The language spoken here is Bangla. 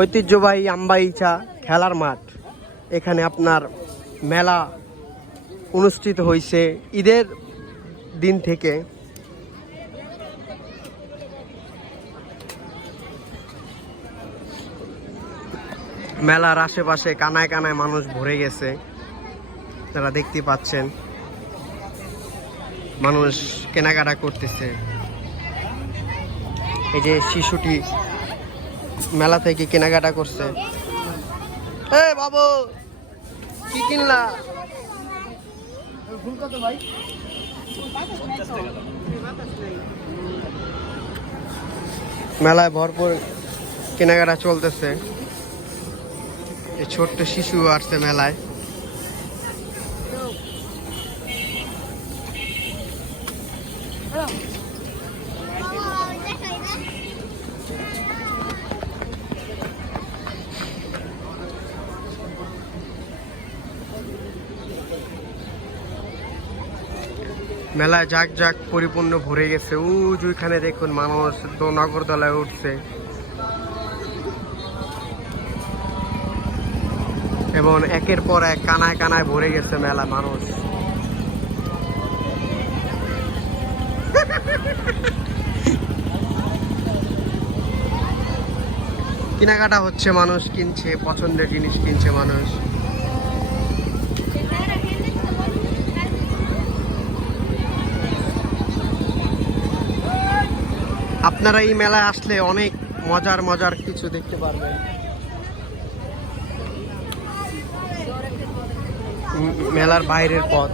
ঐতিহ্যবাহী আমবাইচা খেলার মাঠ, এখানে আপনার মেলা অনুষ্ঠিত হয়েছে ঈদের দিন থেকে। মেলার আশেপাশে কানায় কানায় মানুষ ভরে গেছে, আপনারা দেখতে পাচ্ছেন। মানুষ কেনাকাটা করতেছে। এই যে শিশুটি মেলা থেকে কেনাকাটা করছে। এই বাবু, কি কিনলা? মেলায় ভরপুর কেনাকাটা চলতেছে। এই ছোট্ট শিশু আসছে মেলায়। মেলায় জাক জাক পরিপূর্ণ ভরে গেছে। ওইখানে দেখুন মানুষ নগরদোলায় উঠছে এবং একের পর এক কানায় কানায় ভরে গেছে মেলা মানুষ। কেনাকাটা হচ্ছে, মানুষ কিনছে, পছন্দের জিনিস কিনছে মানুষ। আপনারা এই মেলায় আসলে অনেক মজার মজার কিছু দেখতে পারবেন। মেলার বাইরের পথ।